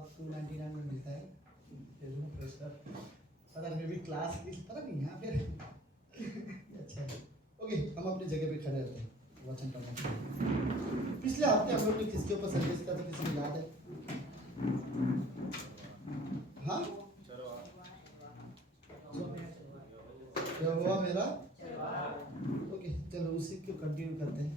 आप 299 में मिलता है। पता नहीं भी क्लास पता नहीं यहाँ पे अच्छा है। ओके, हम अपनी जगह पे खड़े रहते हैं वचन पढ़ने के लिए। पिछले हफ्ते हम लोग ने किसके ऊपर संदेश किया था, किसी को याद है? हाँ, क्या हुआ मेरा? ओके, चलो उसी को कंटिन्यू करते हैं।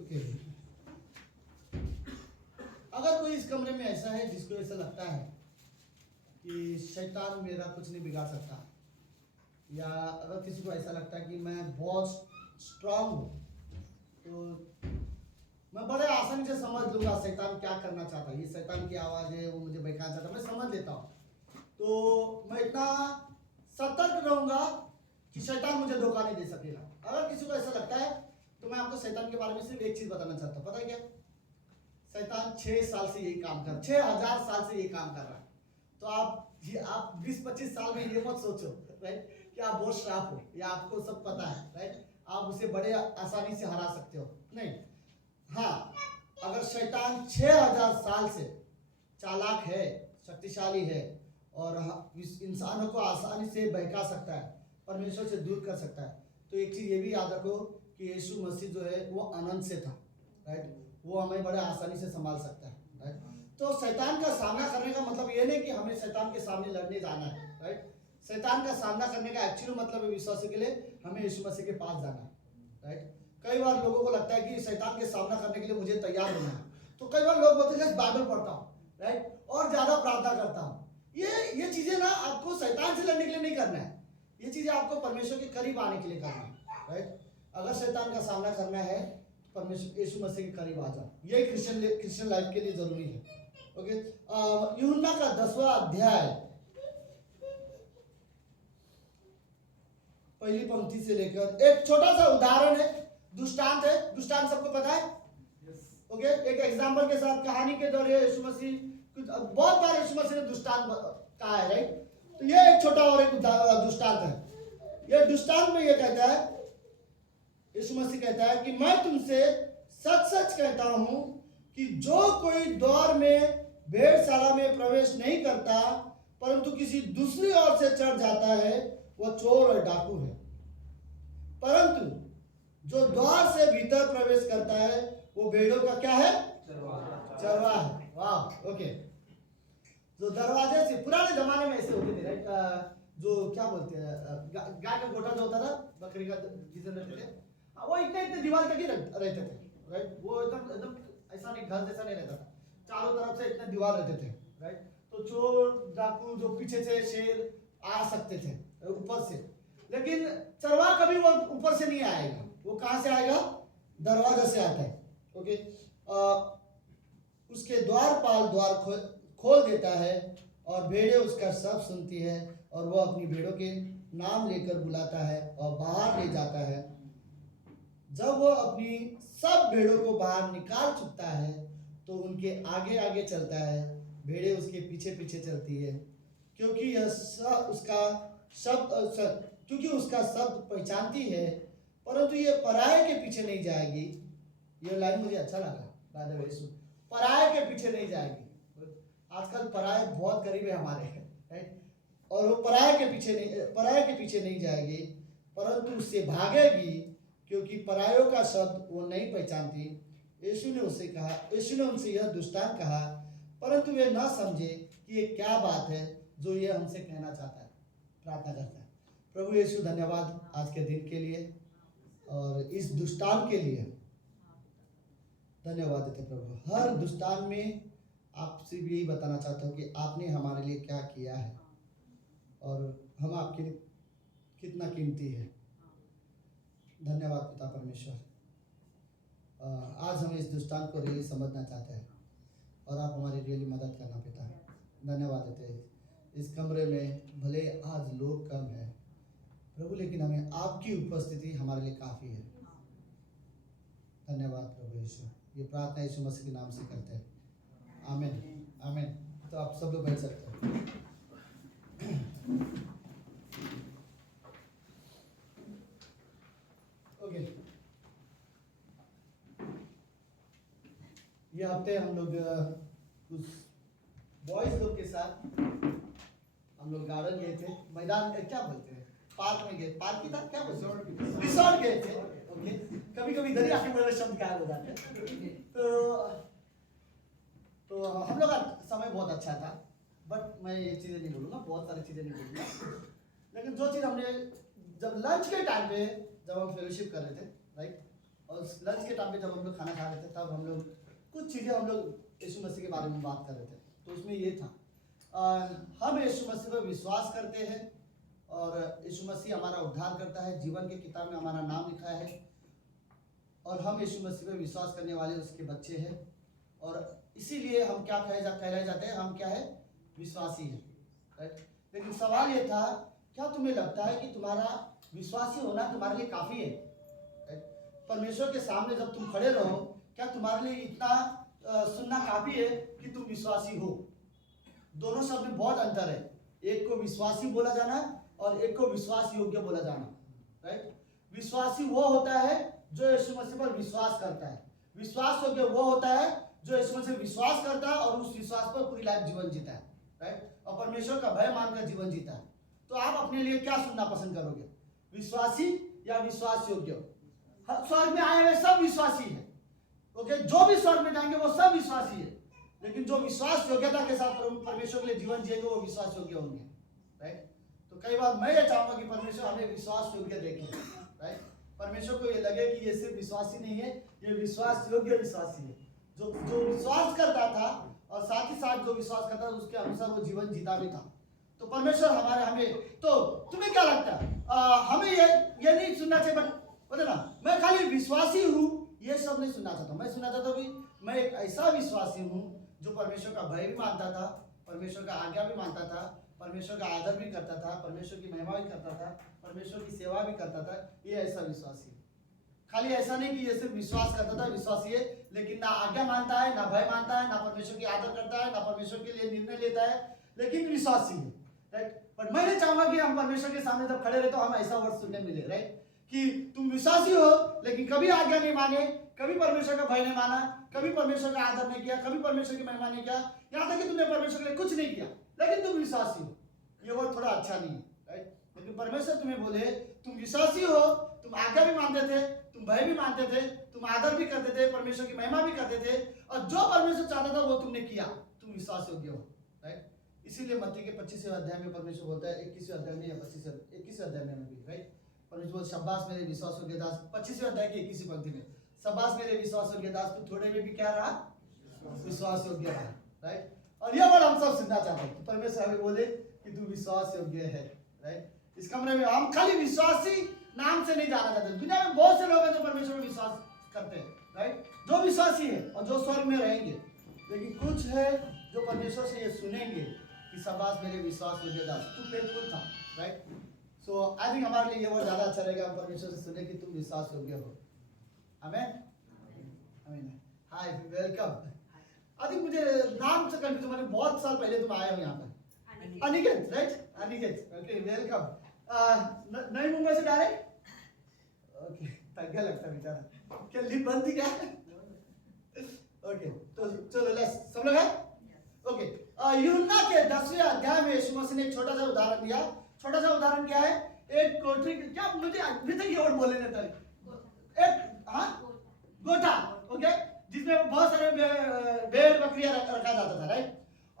ओके, अगर कोई इस कमरे में ऐसा है जिसको ऐसा लगता है कि शैतान मेरा कुछ नहीं बिगाड़ सकता, या अगर किसी को ऐसा लगता है कि मैं बहुत स्ट्रांग हूँ, तो मैं बड़े आसानी से समझ लूंगा शैतान क्या करना चाहता है, ये शैतान की आवाज़ है, वो मुझे बहकाना चाहता है, मैं समझ लेता हूँ। तो मैं इतना सतर्क रहूंगा कि शैतान मुझे धोखा नहीं दे सकेगा। अगर किसी को ऐसा लगता है तो मैं आपको शैतान के बारे में सिर्फ एक चीज बताना चाहता हूँ। पता है क्या? शैतान 6 साल से यही काम कर, 6000 साल से यही काम कर रहा है। तो आप 20-25 साल में ये मत सोचो, राइट, कि आप बहुत श्राप हो या आपको सब पता है, राइट, आप उसे बड़े आसानी से हरा सकते हो। नहीं, हाँ, अगर शैतान 6000 साल से चालाक है, शक्तिशाली है और इस इंसानों को आसानी से बहका सकता है, परमेश्वर से दूर कर सकता है, तो एक चीज ये भी याद रखो कि यीशु मसीह जो है वो अनंत से था, राइट, वो हमें बड़े आसानी से संभाल सकता है, राइट। तो शैतान का सामना करने का मतलब ये नहीं कि हमें शैतान के सामने लड़ने जाना है, राइट। शैतान का सामना करने का एक्चुअली मतलब है विश्वासी के लिए हमें यीशु मसीह के पास जाना है, राइट। कई बार लोगों को लगता है कि शैतान के सामना करने के लिए मुझे तैयार होना है, तो कई बार लोग बोलते हैं बाइबल पढ़ता हूँ, राइट, और ज्यादा प्रार्थना करता हूँ। ये चीजें ना आपको शैतान से लड़ने के लिए नहीं करना है, ये चीजें आपको परमेश्वर के करीब आने के लिए करना है, राइट। अगर शैतान का सामना करना है तो परमेश्वर यीशु मसीह के करीब आ जाओ, यही क्रिश्चियन लाइफ के लिए जरूरी है। ओके, यूहन्ना का 10वां अध्याय पहली पंक्ति से लेकर एक छोटा सा उदाहरण है, दुष्टांत है। दुष्टांत सबको पता है, ओके। एक एग्जांपल के साथ कहानी के दौरान यीशु मसीह बहुत बार यीशु मसीह ने दुष्टांत कहा है, राइट। तो ये एक छोटा और एक दुष्टांत है। ये दुष्टांत में ये कहता है, यीशु मसीह कहता है कि मैं तुमसे सच सच कहता हूं कि जो कोई द्वार में भेड़शाला में प्रवेश नहीं करता परंतु किसी दूसरी ओर से चढ़ जाता है वह चोर और डाकू है, परंतु जो द्वार से भीतर प्रवेश करता है वो भेड़ों का क्या है? चरवाहा है। वाह, ओके। जो दरवाजे से पुराने जमाने में ऐसे होते थे, राइट, जो क्या बोलते हैं, गाय का गोटा जो होता था, बकरी का जिसे रहते थे, वो इतने दीवार तक ही रहते थे, राइट। वो एकदम ऐसा नहीं, घर जैसा नहीं रहता था, चारों तरफ से इतने दीवार रहते थे, राइट। तो चोर डाकू जो पीछे से शेर आ सकते थे ऊपर से, लेकिन चरवाहा कभी वो ऊपर से नहीं आएगा, वो कहां से आएगा? दरवाजा से आता है, ओके। उसके द्वारपाल द्वार खोल देता है और भेड़ें उसका शब्द सुनती है और वह अपनी भेड़ों के नाम लेकर बुलाता है और बाहर ले जाता है। जब वह अपनी सब भेड़ों को बाहर निकाल चुकता है तो उनके आगे आगे चलता है, भेड़ें उसके पीछे पीछे चलती है, क्योंकि उसका शब्द पहचानती है, परंतु ये पराये के पीछे नहीं जाएगी। ये लाइन मुझे अच्छा लगा, बाय द वे, पराये के पीछे नहीं जाएगी। आजकल पराये बहुत करीब है हमारे, राइट, और वो पराये के पीछे नहीं जाएगी, परंतु उससे भागेगी, क्योंकि परायों का शब्द वो नहीं पहचानती। यीशु ने उनसे यह दुष्टांत कहा, परंतु वे न समझे कि ये क्या बात है जो ये हमसे कहना चाहता है। प्रार्थना करता है। प्रभु यीशु, धन्यवाद आज के दिन के लिए और इस दुष्टांत के लिए धन्यवाद देते प्रभु। हर दुष्टांत में आपसे भी यही बताना चाहता हूँ कि आपने हमारे लिए क्या किया है और हम आपके लिए कितना कीमती है। धन्यवाद पिता परमेश्वर। आज हम इस दुष्टांत को रियली समझना चाहते हैं और आप हमारी रियली मदद करना पिता। धन्यवाद देते हैं। इस कमरे में भले आज लोग कम हैं प्रभु, लेकिन हमें आपकी उपस्थिति हमारे लिए काफ़ी है। धन्यवाद प्रभु यीशु। ये प्रार्थना यीशु मसीह के नाम से करते हैं, आमीन आमीन। तो आप सब लोग बैठ सकते हैं। ये हफ्ते हम लोग कुछ बॉयज लोग के साथ हम लोग गार्डन गए थे, मैदान क्या बोलते हैं, पार्क में गए, पार्क की था क्या बोलते हैं, रिसोर्ट गए थे। ओके, कभी कभी दरिया के मेरे शब्द गायब हो जाते हैं। तो हम लोग का समय बहुत अच्छा था, बट मैं ये चीज़ें नहीं बोलूँगा, बहुत सारी चीज़ें नहीं बोलूँगा, लेकिन जो चीज़ हमने जब लंच के टाइम पे जब हम फेलोशिप कर रहे थे, राइट, और लंच के टाइम पे जब हम लोग खाना खा रहे थे, तब हम लोग कुछ चीज़ें हम लोग यीशु मसीह के बारे में बात कर रहे थे। तो उसमें ये था, हम यीशु मसीह पर विश्वास करते हैं और यीशु मसीह हमारा उद्धार करता है, जीवन की किताब में हमारा नाम लिखा है और हम यीशु मसीह पर विश्वास करने वाले उसके बच्चे हैं, और इसीलिए हम क्या कहलाए जाते हैं, हम क्या है, विश्वासी हैं, राइट। लेकिन सवाल ये था, क्या तुम्हें लगता है कि तुम्हारा विश्वासी होना तुम्हारे लिए काफ़ी है? परमेश्वर के सामने जब तुम खड़े रहो, क्या तुम्हारे लिए इतना सुनना काफ़ी है कि तुम विश्वासी हो? दोनों शब्द में बहुत अंतर है, एक को विश्वासी बोला जाना और एक को विश्वास योग्य बोला जाना, राइट। विश्वासी वो होता है जो यीशु मसीह पर विश्वास करता है, विश्वास योग्य वो होता है जो यीशु मसीह विश्वास करता है और उस विश्वास पर पूरी लाइफ जीवन जीता है, राइट, और परमेश्वर का भय मानकर जीवन जीता है। तो आप अपने लिए क्या सुनना पसंद करोगे, विश्वासी या विश्वास योग्य? स्वर्ग में आए हुए सब विश्वासी है, ओके, जो भी स्वर्ग में जाएंगे वो सब विश्वासी है, लेकिन जो विश्वास योग्यता के साथ परमेश्वर के लिए जीवन जिएंगे वो विश्वास योग्य होंगे, राइट। तो कई बार मैं ये चाहूंगा कि परमेश्वर हमें विश्वास योग्य देखे, राइट। परमेश्वर को ये लगे कि ये सिर्फ विश्वासी नहीं है, ये विश्वास योग्य विश्वासी है, जो विश्वास करता था और साथ ही साथ जो विश्वास करता था उसके अनुसार वो जीवन जीता भी था। तो परमेश्वर हमें तो तुम्हें क्या लगता है, हमें ये नहीं सुनना चाहिए, बट बोले ना मैं खाली विश्वासी हूँ, ये सब नहीं सुनना चाहता हूँ। मैं सुनना चाहता हूँ कि मैं एक ऐसा विश्वासी हूँ जो परमेश्वर का भय भी मानता था, परमेश्वर का आज्ञा भी मानता था, परमेश्वर का आदर भी करता था, परमेश्वर की महिमा भी करता था, परमेश्वर की सेवा भी करता था। ये ऐसा विश्वासी है, खाली ऐसा नहीं कि ये सिर्फ विश्वास करता था विश्वासी है, लेकिन ना आज्ञा मानता है, ना भय मानता है, ना परमेश्वर की आदर करता है, ना परमेश्वर के लिए निर्णय लेता है, लेकिन विश्वासी है, राइट। बट मैं नहीं चाहूंगा कि हम परमेश्वर के सामने जब खड़े रहे तो हम ऐसा वर्ड सुनने मिले, राइट, कि तुम विश्वासी हो लेकिन कभी आज्ञा नहीं माने, कभी परमेश्वर का भय नहीं माना, कभी परमेश्वर का आदर नहीं किया, कभी परमेश्वर की महिमा नहीं किया, यहाँ तक कि तुमने परमेश्वर के लिए कुछ नहीं किया, लेकिन तुम विश्वासी हो। ये वर्ड थोड़ा अच्छा नहीं है, राइट। लेकिन परमेश्वर तुम्हें बोले तुम विश्वासी हो, तुम आज्ञा भी मानते थे, तुम भय भी मानते थे, तुम आदर भी करते थे, परमेश्वर की महिमा भी करते थे, और जो परमेश्वर चाहता था वो तुमने किया, तुम विश्वास योग्य हो, राइट। इसीलिए मत्ती के 25वें अध्याय में परमेश्वर बोलता है, 21वें अध्याय में या 21वें अध्याय में भी, राइट, परमेश्वर शाबाश मेरे विश्वास योग्य दास, 25वें अध्याय की 21वीं पंक्ति में, शाबाश मेरे विश्वास योग्य दास, तू थोड़े में भी क्या रहा, विश्वास योग्य रहा, राइट। और यह वर्ड हम सब सुनना चाहते हैं, परमेश्वर हमें बोले कि तू विश्वास योग्य है, राइट। इस कमरे में हम खाली विश्वासी नाम से नहीं जाना चाहते। दुनिया में बहुत से लोग हैं जो परमेश्वर में विश्वास करते हैं, राइट, जो विश्वासी है और जो स्वर्ग में रहेंगे, लेकिन कुछ है जो परमेश्वर से ये सुनेंगे कि शाबाश मेरे विश्वास योग्य दास, तू फेथफुल था, राइट। सो आई थिंक हमारे लिए ये वर्ड ज्यादा अच्छा रहेगा, हम परमेश्वर से सुने कि तुम विश्वास योग्य हो। आमेन, आमीन। हाय, वेलकम। आई थिंक मुझे नाम से कंफ्यूज, मैंने बहुत साल पहले तुम आए हो यहाँ पर, Aniket, right, Aniket, okay, welcome. नई मुंबई से डायरेक्ट, ओके, थक गया लगता है बेचारा, क्या लिप बंद थी क्या? ओके, तो चलो लेट्स, सब लोग हैं, ओके। यूहन्ना के 10वें अध्याय में यीशु मसीह ने एक छोटा सा उदाहरण दिया। छोटा सा उदाहरण क्या है, एक कोठरी, क्या मुझे अभी तक ये वर्ड बोलने देता है, एक गोटा, ओके, जिसमें बहुत सारे भेड़ बकरियां रखा जाता था, राइट।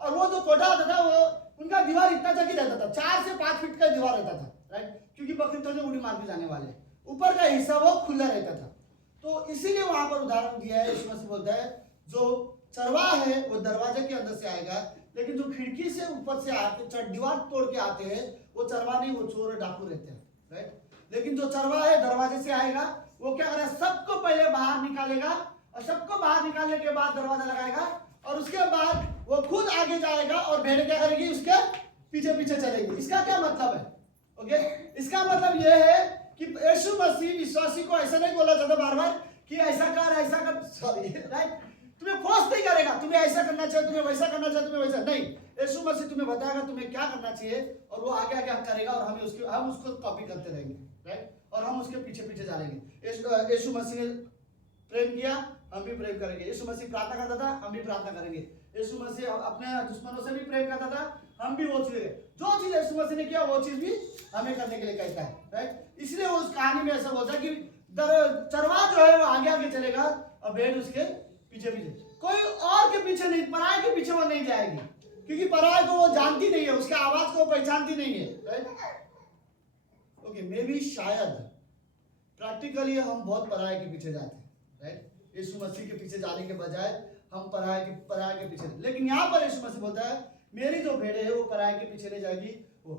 और वो जो कोठा होता था वो उनका दीवार इतना तक ही रहता था, 4 से 5 फीट का दीवार रहता था, राइट, क्योंकि बकरी तो उड़ी मार के जाने वाले, ऊपर का हिस्सा वो खुला रहता था। तो इसीलिए वहां पर उदाहरण दिया है, यीशु मसीह बोलता है जो चरवाहा है वो दरवाजे के अंदर से आएगा, लेकिन जो खिड़की से ऊपर से आके दीवार तोड़ के आते हैं वो चरवाहा नहीं, वो चोर और डाकू रहते हैं, राइट। लेकिन जो चरवाहा है दरवाजे से आएगा, वो क्या करेगा, सबको पहले बाहर निकालेगा, और सबको बाहर निकालने के बाद दरवाजा लगाएगा, और उसके बाद वो खुद आगे जाएगा और भेड़ क्या करेगी, उसके पीछे पीछे चलेगी। इसका क्या मतलब है, ओके, इसका मतलब यह है कि यीशु मसीह विश्वासी को ऐसा नहीं बोला जाता बार बार कि ऐसा कर, सॉरी, राइट, तुम्हें फोर्स नहीं करेगा, तुम्हें ऐसा करना चाहिए, तुम्हें वैसा करना चाहिए, तुम्हें वैसा नहीं। यीशु मसीह तुम्हें बताएगा तुम्हें क्या करना चाहिए, और वो आगे आगे करेगा, और हम उसको कॉपी करते रहेंगे, राइट, और हम उसके पीछे पीछे जाएंगे। यीशु मसीह प्रेम किया, हम भी प्रेम करेंगे। यीशु मसीह प्रार्थना करता था, हम भी प्रार्थना करेंगे। यीशु मसीह अपने दुश्मनों से भी प्रेम करता था, हम भी वो चीज, जो चीज यीशु मसीह ने किया वो चीज भी हमें करने के लिए कहता है, राइट। इसलिए उस कहानी में ऐसा बोलता है कि चरवा जो है वो आगे आगे चलेगा और भेड़ उसके पीछे पीछे, कोई और के पीछे नहीं, पराये के पीछे वो नहीं जाएगी, क्योंकि पराये को वो जानती नहीं है, उसके आवाज को वो पहचानती नहीं है, राइट। ओके, मे बी शायद प्रैक्टिकली हम बहुत पराये के पीछे जाते हैं, राइट। यीशु मसीह के पीछे जाने के बजाय हम पराये के पीछे, लेकिन यहाँ पर यीशु मसीह बोलता है मेरी जो भेड़े है वो पराये के पीछे नहीं जाएगी। वो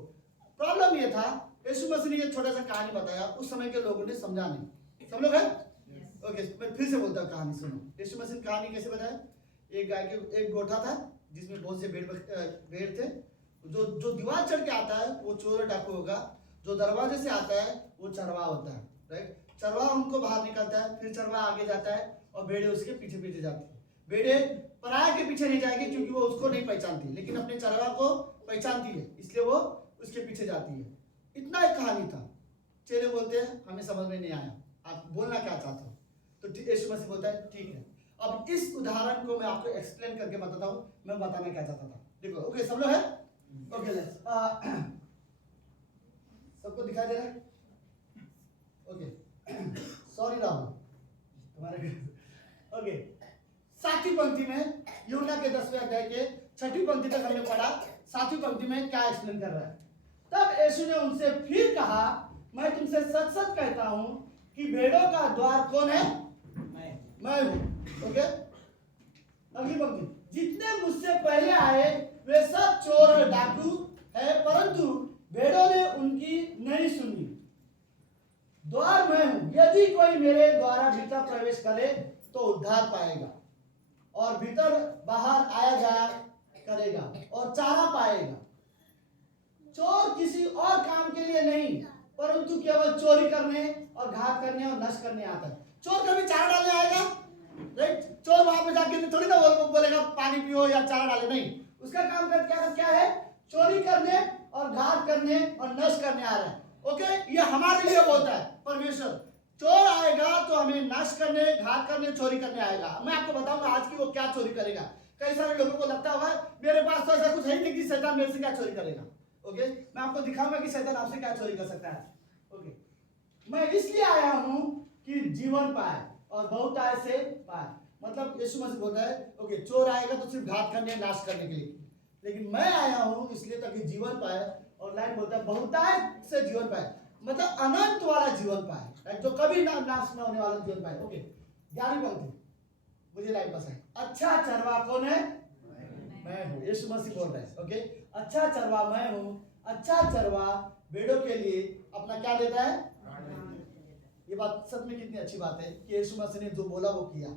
प्रॉब्लम ये था, यीशु मसीह ने ये छोटा सा कहानी बताया, उस समय के लोगों ने समझा नहीं। सब लोग हैं? ओके, मैं फिर से बोलता हूँ कहानी सुनो। यीशु मसीह कहानी कैसे बताया? एक गोठा था जिसमें बहुत से भेड़ थे। जो दीवार चढ़ के आता है वो चोर डाकू होगा, जो दरवाजे से आता है वो चरवा होता है, राइट। चरवा उनको बाहर निकलता है, फिर चरवा आगे जाता है और भेड़े उसके पीछे पीछे जाती है। भेड़े पराये के पीछे नहीं जाएगी क्योंकि वो उसको नहीं पहचानती, लेकिन अपने चरवा को पहचानती है, इसलिए वो उसके पीछे जाती है। इतना एक कहानी था। चेले बोलते हैं हमें समझ में नहीं आया, आप बोलना क्या चाहते हो? तो यीशु मसीह बोलता है ठीक है, अब इस उदाहरण को मैं आपको एक्सप्लेन करके बताता हूँ मैं बताना क्या चाहता था। देखो, ओके सब लोग है? ओके, सबको दिखाई दे रहा है? ओके, सॉरी राहुल तुम्हारे। ओके, सातवीं पंक्ति में यूहन्ना के 10वें अध्याय के 6वीं पंक्ति तक हमने पढ़ा। 7वीं पंक्ति में क्या एक्सप्लेन कर रहा है? तब यीशु ने उनसे फिर कहा, मैं तुमसे सच सच कहता हूं कि भेड़ों का द्वार कौन है? मैं हूं। ओके, अगली पंक्ति, जितने मुझसे पहले आए वे सब चोर और डाकू है, परंतु भेड़ों ने उनकी नहीं सुनी। द्वार मैं हूं, यदि कोई मेरे द्वारा भीतर प्रवेश करे तो उद्धार पाएगा और भीतर बाहर आया जाया करेगा और चारा पाएगा। चोर किसी और काम के लिए नहीं परंतु केवल चोरी करने और घात करने और नष्ट करने आता है। चोर कभी चारा डालने आएगा? राइट, चोर वहां पे जाके थोड़ी ना बोलेगा पानी पियो या चारा डाले, नहीं, उसका काम क्या है? चोरी करने और घात करने और नष्ट करने आ रहा है। ओके, ये हमारे लिए बोलता है परमेश्वर। चोर आएगा तो हमें नष्ट करने, घात करने, चोरी करने आएगा। मैं आपको बताऊंगा आज की वो क्या चोरी करेगा। कई सारे लोगों को लगता होगा मेरे पास तो ऐसा कुछ है नहीं कि शैतान मेरे से क्या चोरी करेगा। ओके, मैं आपको दिखाऊंगा कि शैतान आपसे क्या चोरी कर सकता है। ओके, मैं इसलिए आया हूं कि जीवन पाए और बहुताय से पाए। मतलब यीशु मसीह बोलता है ओके, चोर आएगा तो सिर्फ घात करने, नाश करने के लिए, लेकिन मैं आया हूं इसलिए ताकि जीवन पाए। और लाइन बोलता है बहुताय से जीवन पाए, मतलब अनंत वाला जीवन पाए, जो कभी नाश न होने वाला जीवन पाए। ओके, 11वीं पंक्ति मुझे लाइन पसंद है। अच्छा चरवा कौन है? मैं हूं। यीशु मसीह बोल रहे हैं। ओके, अच्छा चरवा मैं हूं। अच्छा चरवा भेड़ों के लिए अपना क्या देता है? ये बात सच में कितनी अच्छी बात है कि यीशु मसीह ने जो बोला वो किया,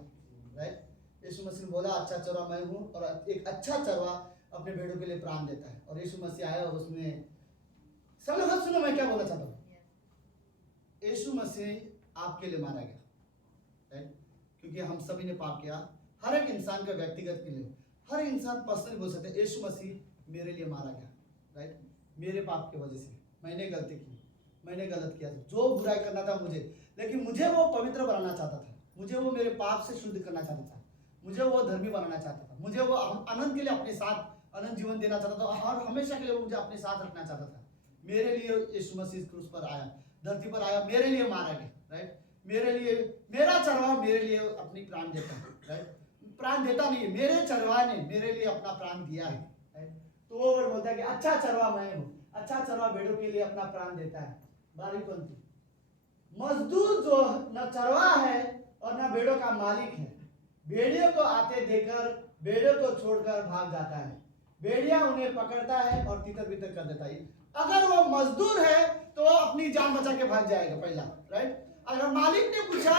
राइट। यीशु मसीह ने बोला अच्छा चरवा मैं हूं, और एक अच्छा चरवा अपने भेड़ों के लिए प्राण देता है। और यीशु मसीह आया और उसमें सब लोग सुनो मैं क्या बोलना चाहता हूं। यीशु मसीह आपके लिए मारा गया, राइट, क्योंकि हम सभी ने पाप किया। हर एक इंसान का व्यक्तिगत के लिए, हर इंसान पर्सनली बोल सकते हैं यीशु मसीह मेरे लिए मारा गया, राइट। मेरे पाप की वजह से मैंने गलती की, मैंने गलत किया था, जो बुराई करना था मुझे, लेकिन मुझे वो पवित्र बनाना चाहता था, मुझे वो मेरे पाप से शुद्ध करना चाहता था, मुझे वो धर्मी बनाना चाहता था, मुझे वो अनंत के लिए अपने साथ अनंत जीवन देना चाहता था और हमेशा के लिए वो मुझे अपने साथ रखना चाहता था। मेरे लिए यीशु मसीह क्रूस पर आया, धरती पर आया, मेरे लिए मारा गया, राइट। मेरे लिए, मेरा चरवा मेरे लिए अपनी प्राण देता है, राइट। प्राण देता नहीं है, मेरे चरवा ने मेरे लिए अपना प्राण दिया है, राइट। तो वो वर्ड बोलता है कि अच्छा चरवा मैं हूं, अच्छा चरवा भेड़ों के लिए अपना प्राण देता है। 12वीं पंक्ति, मजदूर जो न चरवा है और न भेड़ों का मालिक है, भेड़ियों को आते देकर भेड़ों को छोड़कर भाग जाता है, भेड़िया उन्हें पकड़ता है और तितर बितर कर देता है। अगर वो मजदूर है तो वो अपनी जान बचा के भाग जाएगा पहला, राइट। अगर मालिक ने पूछा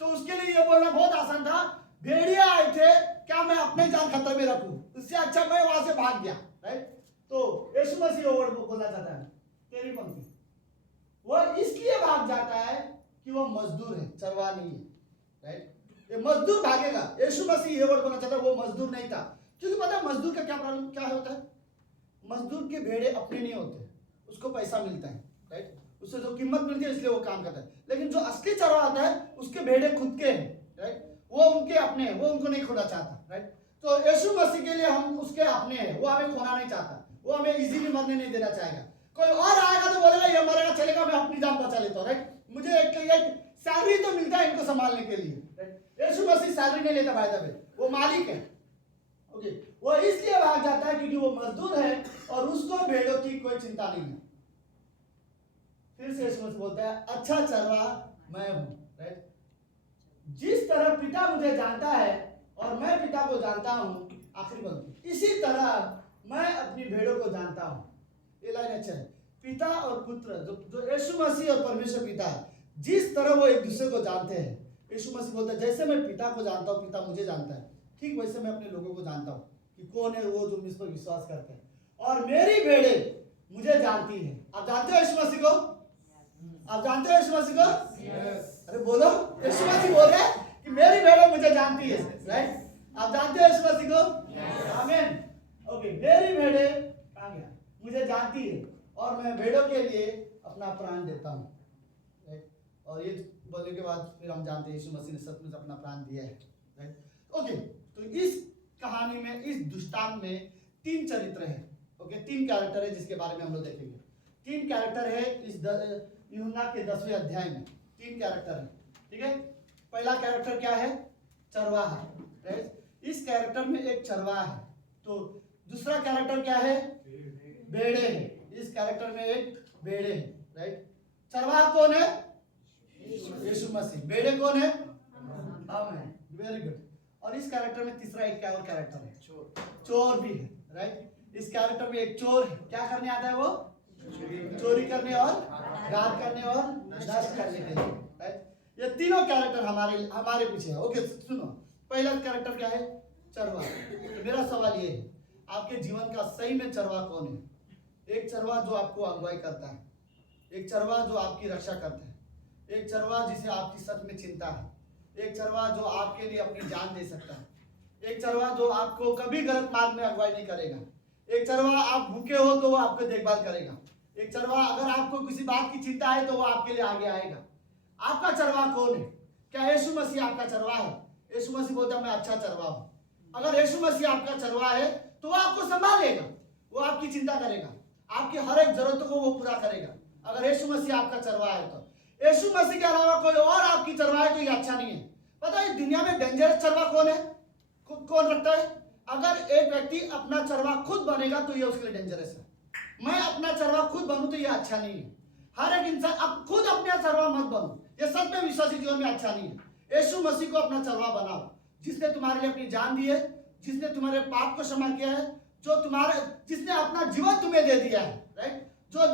तो उसके लिए ये बोलना बहुत आसान था, भेड़िया आए थे, क्या मैं अपने जान खतरे में रखूं, उससे अच्छा मैं वहां से भाग गया, राइट। तो यीशु मसीह वो बोलना चाहता है। 13वीं पंक्ति, वो इसलिए भाग जाता है कि वो मजदूर है, चरवा नहीं है, राइट। ये मजदूर भागेगा। यीशु मसीह ये वर्ड बोलना चाहता है, वो मजदूर नहीं था, क्योंकि पता है मजदूर का क्या प्रॉब्लम क्या होता है? मजदूर के भेड़े अपने नहीं होते, उसको पैसा मिलता है, राइट, उससे जो कीमत मिलती है इसलिए वो काम करता है। लेकिन जो असली चरवा आता है उसके भेड़े खुद के हैं, राइट। वो उनके अपने हैं, वो उनको नहीं खोना चाहता, राइट। तो यीशु मसीह के लिए हम उसके अपने हैं, वो हमें खोना नहीं चाहता, वो हमें इजीली मरने नहीं देना चाहेगा। कोई और आएगा तो बोलेगा ये मरेगा चलेगा, मैं अपनी जान बचा लेता हूँ, राइट। मुझे एक सैलरी तो मिलता है इनको संभालने के लिए, राइट। यीशु मसीह सैलरी नहीं लेता भाई साहब, वो मालिक है, ओके। वो इसलिए भाग जाता है क्योंकि वो मजदूर है और उसको भेड़ों की कोई चिंता नहीं है। फिर से यीशु मसीह बोलता है अच्छा चरवाहा मैं हूं, राइट। जिस तरह पिता मुझे जानता है और मैं पिता को जानता हूं, आखिरी पंक्ति, इसी तरह मैं अपनी भेड़ों को जानता हूं। ये लाइन अच्छा है। पिता और पुत्र जो यीशु मसीह और परमेश्वर पिता, जिस तरह वो एक दूसरे को जानते हैं, यीशु मसीह बोलता है जैसे मैं पिता को जानता हूं, पिता मुझे जानता है, ठीक वैसे मैं अपने लोगों को जानता हूं कि कौन है वो जो मुझ पर विश्वास करते हैं, और मेरी भेड़े मुझे जानती है। आप जानते हो यीशु मसीह को? आप जानते हो यीशु मसीह को? अरे बोलो, यीशु मसीह बोल रहे हैं कि मेरी भेड़े मुझे जानती है, राइट। आप जानते हो यीशु मसीह को? आमीन। ओके, मेरी भेड़े कहां गया? मुझे जानती है और मैं भेड़ों के लिए अपना प्राण देता हूं, राइट। और ये बोलने के बाद फिर हम जानते हैं यीशु मसीह ने सचमुच अपना प्राण दिया है, राइट। ओके, तो इस कहानी में, इस दृष्टांत में 3 चरित्र हैं, ओके, 3 कैरेक्टर है जिसके बारे में हम लोग देखेंगे। 3 कैरेक्टर है इस यूहन्ना के 10वें अध्याय में, 3 कैरेक्टर है, ठीक है। पहला कैरेक्टर क्या है? चरवाहा, राइट। इस कैरेक्टर में एक चरवाहा है। तो दूसरा कैरेक्टर क्या है? भेड़े है। इस कैरेक्टर में एक भेड़े है, राइट। चरवाहा कौन है? यीशु मसीह। भेड़े कौन है? आमीन, वेरी गुड। और इस कैरेक्टर में तीसरा एक क्या और कैरेक्टर है? चोर भी है, राइट। इस कैरेक्टर में एक चोर है। क्या करने आता है वो? चोरी करने और घात करने और नष्ट करने के लिए, राइट। ये तीनों कैरेक्टर हमारे पीछे है। ओके, सुनो, पहला कैरेक्टर क्या है? चरवाहा। तो मेरा सवाल ये है, आपके जीवन का सही में चरवाहा कौन है? एक चरवाहा जो आपको अगुवाई करता है, एक चरवाहा जो आपकी रक्षा करता है, एक चरवाहा जिसे आपकी सच में चिंता है, एक चरवाहा जो आपके लिए अपनी जान दे सकता है, एक चरवाहा जो आपको कभी गलत मार्ग में अगुवाई नहीं करेगा, एक चरवाहा आप भूखे हो तो वो आपको देखभाल करेगा, एक चरवाहा अगर आपको किसी बात की चिंता है तो वो आपके लिए आगे आएगा। आपका चरवाहा कौन है? क्या यीशु मसीह आपका चरवाहा है? यीशु मसीह बोलता है मैं अच्छा चरवाहा हूं। अगर यीशु मसीह आपका चरवाहा है तो वो आपको संभालेगा, वो आपकी चिंता करेगा, आपकी हर एक जरूरतों को वो पूरा करेगा। अगर यीशु मसीह आपका चरवाहा है तो यीशु मसीह के अलावा कोई और आपकी चरवाहा है तो ये अच्छा नहीं है। पता है दुनिया में डेंजरस चरवाहा कौन है? कौन रखता है? अगर एक व्यक्ति अपना चरवाहा खुद बनेगा तो ये उसके लिए डेंजरस है। मैं अपना चरवाहा खुद बनूं तो ये अच्छा नहीं है। हर एक इंसान अब खुद अपना चरवाहा मत बनो, ये सच में विश्वासी जीवन में अच्छा नहीं है। यीशु मसीह को अपना चरवाहा बनाओ, जिसने तुम्हारे लिए अपनी जान दी है, जिसने तुम्हारे पाप को क्षमा किया है, जिसने अपना जीवन तुम्हें दे दिया है, राइट।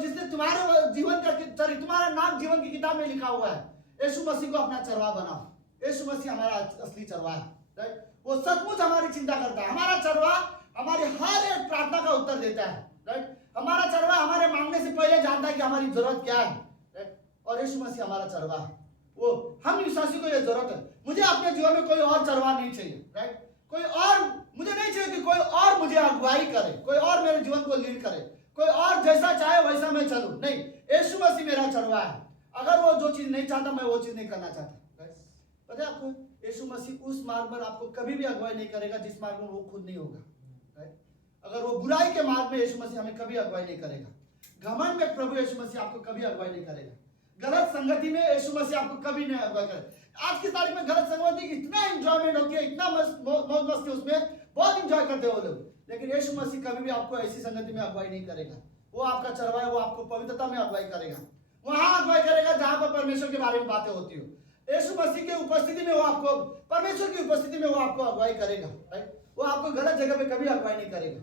जिसने तुम्हारे जीवन का तुम्हारा नाम जीवन की किताब में लिखा हुआ है। यीशु मसीह को अपना चरवाहा बनाओ। यीशु मसीह हमारा असली चरवाहा है, राइट। वो सचमुच हमारी चिंता करता है। हमारा चरवाहा हमारी हर एक प्रार्थना का उत्तर देता है, राइट। हमारा चरवाहा हमारे मांगने से पहले जानता है कि हमारी जरूरत क्या है, राइट। और यीशु मसीह हमारा चरवाहा है। वो हम विश्वासी को ये जरूरत है। मुझे अपने जीवन में कोई और चरवाहा नहीं चाहिए, राइट। कोई और मुझे नहीं चाहिए कि कोई और मुझे अगुवाई करे, कोई और मेरे जीवन को लीड करे, कोई और जैसा चाहे वैसा मैं चलूं। नहीं, यीशु मसीह मेरा चरवाहा है। अगर वो जो चीज नहीं चाहता मैं वो चीज नहीं करना चाहता। पता है आपको, यीशु मसीह उस मार्ग पर आपको कभी भी अगुवाई नहीं करेगा जिस मार्ग में वो खुद नहीं होगा, राइट। अगर वो बुराई के मार्ग में यीशु मसीह हमें कभी अगुवाई नहीं करेगा। घमंड में प्रभु यीशु मसीह आपको कभी अगुवाई नहीं करेगा। गलत संगति में यीशु मसीह आपको कभी नहीं अगुवाई करेगा। आज की तारीख में गलत संगति इतना एंजॉयमेंट होती है, इतना मौज मस्ती, उसमें बहुत इंजॉय करते हो लोग, लेकिन यीशु मसीह कभी भी आपको ऐसी संगति में अगुवाई नहीं करेगा। वो आपका चरवाहा है, वो आपको पवित्रता में अगुवाई करेगा, वहां अगुवाई करेगा जहां पर परमेश्वर के बारे में बातें होती हो। यीशु मसीह की उपस्थिति में वो आपको, परमेश्वर की उपस्थिति में वो आपको अगुवाई करेगा, राइट। वो आपको गलत जगह पे कभी अगुवाई नहीं करेगा।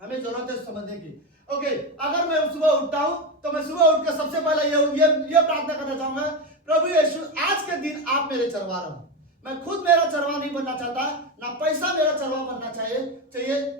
हमें जरूरत है समझने की। ओके, अगर मैं सुबह उठता हूं तो मैं सुबह उठकर सबसे पहले ये प्रार्थना करना चाहूंगा, प्रभु यीशु आज के दिन आप मेरे चरवाहा रहो। मैं खुद मेरा चरवाहा नहीं बनना चाहता, ना पैसा मेरा चरवाहा बनना चाहिए,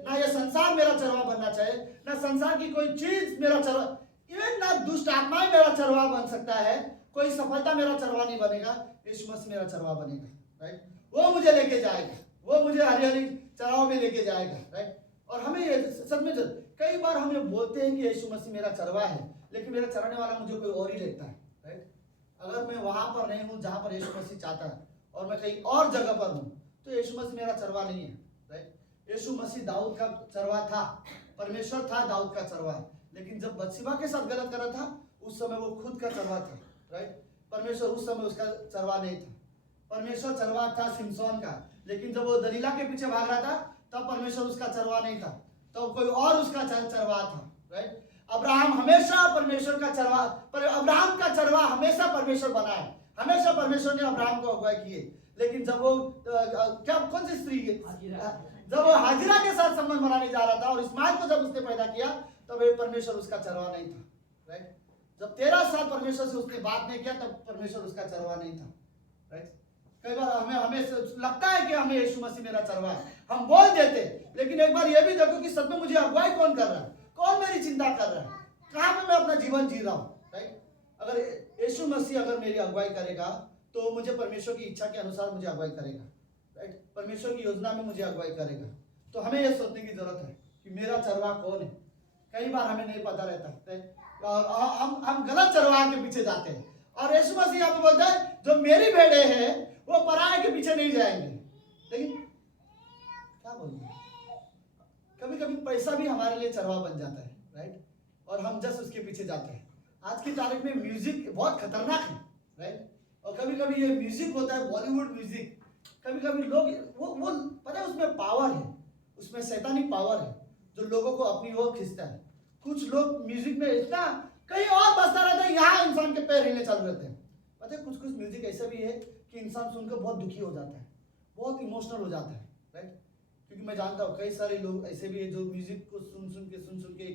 ना ये संसार मेरा चरवाहा बनना चाहिए, ना संसार की कोई चीज मेरा चरवाहा, इवन ना दुष्ट आत्माएं मेरा चरवाहा बन सकता है, कोई सफलता मेरा चरवाहा नहीं बनेगा। यीशु मसीह मेरा चरवाहा बनेगा, राइट। वो मुझे लेके जाएगा, वो मुझे हरियाली चराव में लेके जाएगा, राइट। और हमें ये सच में कई बार हम लोग बोलते हैं कि यीशु मसीह मेरा चरवाहा है, लेकिन मेरा चराने वाला मुझे कोई और ही लेता है, राइट। अगर मैं वहां पर नहीं हूं जहां पर यीशु मसीह चाहता है, और मैं कहीं और जगह पर हूँ, तो यीशु मसीह मेरा चरवा नहीं है, राइट। यीशु मसीह दाऊद का चरवा था, परमेश्वर था दाऊद का चरवा, लेकिन जब बत्सिबा के साथ गलत करा था उस समय वो खुद का चरवा था, राइट। परमेश्वर उस समय उसका चरवा नहीं था। परमेश्वर चरवा था सिमसोन का, लेकिन जब वो दलीला के पीछे भाग रहा था तब परमेश्वर उसका चरवा नहीं था, तो कोई और उसका चरवा था, राइट। अब्राहम हमेशा परमेश्वर का चरवा, पर अब्राहम का चरवा हमेशा परमेश्वर बना है, हमेशा परमेश्वर ने अब्राहम को अगुवाई की है। लेकिन जब वो क्या कौन सी स्त्री, जब वो हाजिरा के साथ संबंध बनाने जा रहा था और इस्माइल को जब उसने पैदा किया तब परमेश्वर उसका चरवा नहीं था, राइट। जब 13 साल परमेश्वर से उसने बात नहीं किया तब परमेश्वर उसका चरवा नहीं था, राइट। कई बार हमें लगता है कि हमें यीशु मसीह मेरा चरवा है, हम बोल देते, लेकिन एक बार ये भी देखो कि सच में मुझे अगुवाई कौन कर रहा है, कौन मेरी चिंता कर रहा है, कहाँ पे मैं अपना जीवन जी रहा हूँ, राइट। अगर यीशु मसीह अगर मेरी अगुवाई करेगा तो मुझे परमेश्वर की इच्छा के अनुसार मुझे अगुवाई करेगा, राइट। परमेश्वर की योजना में मुझे अगुवाई करेगा। तो हमें यह सोचने की जरूरत है कि मेरा चरवा कौन है। कई बार हमें नहीं पता रहता, राइट, और हम गलत चरवाहे के पीछे जाते हैं। और यीशु मसीह यहाँ पे बोलता है जो मेरी भेड़े हैं वो पराये के पीछे नहीं जाएंगे। लेकिन क्या बोलूं, कभी कभी पैसा भी हमारे लिए चरवा बन जाता है, राइट, और हम जस्ट उसके पीछे जाते हैं। आज की तारीख में म्यूजिक बहुत खतरनाक है, राइट, और कभी कभी ये म्यूजिक होता है बॉलीवुड म्यूजिक, कभी कभी लोग वो पता है उसमें पावर है, उसमें शैतानी पावर है जो लोगों को अपनी ओर खींचता है। कुछ लोग म्यूजिक में इतना कहीं और बजता रहता है, यहाँ इंसान के पैर हिले चालू रहते हैं। पता है कुछ कुछ म्यूजिक ऐसा भी है कि इंसान सुनकर बहुत दुखी हो जाता है, बहुत इमोशनल हो जाता है, राइट। क्योंकि मैं जानता हूँ कई सारे लोग ऐसे भी है जो म्यूजिक को सुन के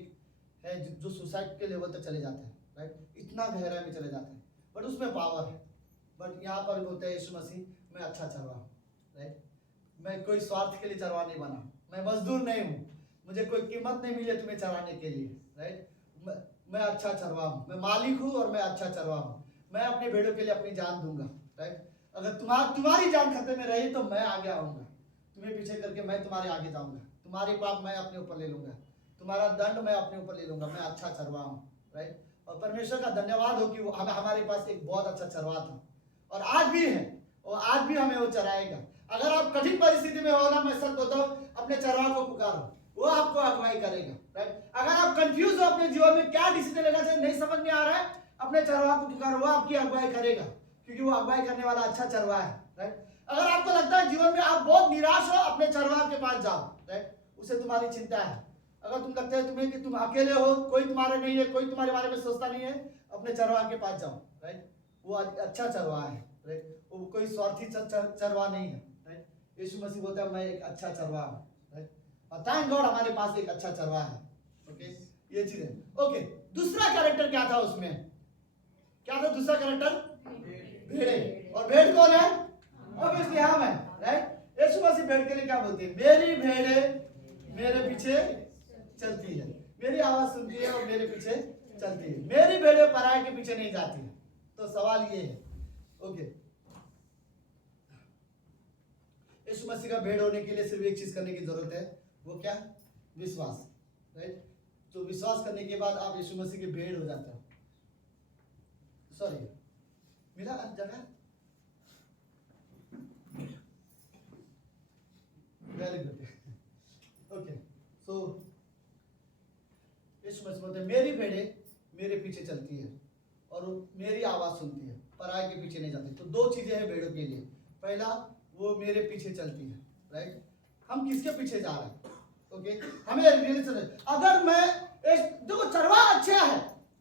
है जो सुसाइड के लेवल तक चले जाते हैं, राइट, इतना गहराई में चले जाते हैं, बट उसमें पावर है। बट यहाँ पर बोलते हैं यीशु मसीह मैं अच्छा चरवा हूँ, राइट, मैं कोई स्वार्थ के लिए चरवा नहीं बना, मैं मजदूर नहीं हूँ, मुझे कोई कीमत नहीं मिले तुम्हें चराने के लिए, राइट। मैं अच्छा चरवा हूँ, मैं मालिक हूँ और मैं अच्छा चरवा हूँ, मैं अपने भेड़ों के लिए अपनी जान दूंगा, राइट। अगर तुम्हारी जान खतरे में रही तो मैं आगे आऊंगा, तुम्हें पीछे करके मैं तुम्हारे आगे जाऊंगा, तुम्हारे पाप मैं अपने ऊपर ले लूंगा, तुम्हारा दंड मैं अपने ऊपर ले लूंगा, मैं अच्छा चरवा हूँ, राइट। और परमेश्वर का धन्यवाद हो कि वो हमारे पास एक बहुत अच्छा चरवा था और आज भी है, और आज भी हमें वो चराएगा। अगर आप कठिन परिस्थिति में हो ना, मैं सच बोलता हूँ अपने चरवा को पुकारो, वो आपको अगुवाई करेगा, राइट। अगर आप कंफ्यूज हो अपने जीवन में क्या डिसीजन लेना चाहिए नहीं समझ में आ रहा है, अपने चरवा को पुकारो, वो आपकी अगुवाई करेगा, क्योंकि वो अगुवाई करने वाला अच्छा चरवा है, राइट। अगर आपको लगता है जीवन में आप बहुत निराश हो, अपने चरवा के पास जाओ, राइट, उसे तुम्हारी चिंता है। अगर तुम लगता है तुम्हें कि तुम अकेले हो, कोई तुम्हारे नहीं है, कोई तुम्हारे बारे में सोचता नहीं है, अपने चरवा के पास जाओ, राइट। वो अच्छा चरवा है, राइट, वो कोई स्वार्थी चरवा नहीं है, राइट। यीशु मसीह बोलता है मैं एक अच्छा चरवा हूँ, राइट, और थैंक गॉड हमारे पास एक अच्छा चरवा है, ओके। ये चीज है, ओके। दूसरा कैरेक्टर क्या था उसमें, क्या था दूसरा कैरेक्टर, भेड़। और भेड़ कौन है, ऑब्वियसली हम है, राइट। यीशु मसीह भेड़ के लिए क्या बोलते हैं, मेरी भेड़े मेरे पीछे चलती है, मेरी आवाज सुनती है और मेरे पीछे चलती है, मेरी भेड़े पराये के पीछे नहीं जाती है। तो सवाल ये है, ओके, यीशु मसीह का भेड़ होने के लिए सिर्फ एक चीज करने की जरूरत है, वो क्या, विश्वास, राइट। तो विश्वास करने के बाद आप यीशु मसीह के भेड़ हो जाते हो। सॉरी मिला जगह, वेरी गुड, ओके। सो यीशु मसीह बोलते हैं मेरी भेड़े मेरे पीछे चलती है और मेरी आवाज सुनती है, पराये के पीछे नहीं जाती। तो दो चीजें हैं भेड़ों के लिए, पहला वो मेरे पीछे चलती है, राइट। हम किसके पीछे जा रहे हैं, ओके, हमें रिलेशन है। अगर मैं देखो चरवा अच्छा है,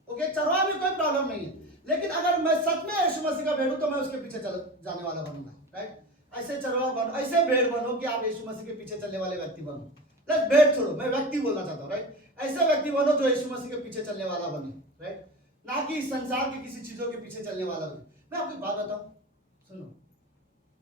ओके, चरवा में कोई प्रॉब्लम नहीं है, लेकिन अगर मैं सच में यीशु मसीह का भेड़ हूं तो मैं उसके पीछे जाने वाला बनूंगा, राइट। ऐसे चरवा बनो, ऐसे भेड़ बनो कि आप यीशु मसीह के पीछे चलने वाले व्यक्ति बनो। भेड़ छोड़ो, मैं व्यक्ति बोलना चाहता हूँ, राइट। ऐसे व्यक्ति बनो जो यीशु मसीह के पीछे चलने वाला बने, राइट, ना कि संसार की किसी चीजों के पीछे चलने वाला बने। मैं आपको एक बात बताऊं, सुनो,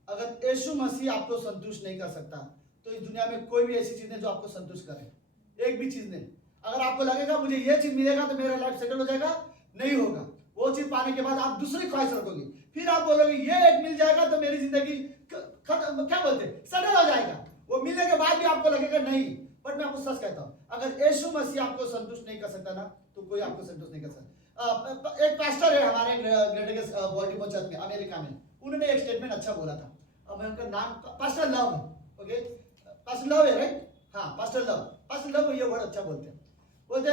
अगर यीशु मसीह आपको संतुष्ट नहीं कर सकता तो इस दुनिया में कोई भी ऐसी चीज नहीं जो आपको संतुष्ट करे, एक भी चीज नहीं। अगर आपको लगेगा मुझे ये चीज मिलेगा तो मेरा लाइफ सेटल हो जाएगा, नहीं होगा। वो चीज पाने के बाद आप दूसरी ख्वाहिश रखोगे, फिर आप बोलोगे ये एक मिल जाएगा तो मेरी जिंदगी क्या बोलते सेटल हो जाएगा। वो मिलने के बाद भी आपको लगेगा नहीं। बट मैं आपको सच कहता हूँ, अगर यीशु मसीह आपको संतुष्ट नहीं कर सकता ना तो कोई आपको संतुष्ट नहीं कर सकता। एक पास्टर है हमारे ग्रेटर बॉल्टिमोर चर्च में, अमेरिका में, उन्होंने एक स्टेटमेंट अच्छा बोला था। अब मैं उनका नाम pastor love, okay pastor love है राइट, हाँ पास्टर लव ये वर्ड अच्छा बोलते हैं। बोलते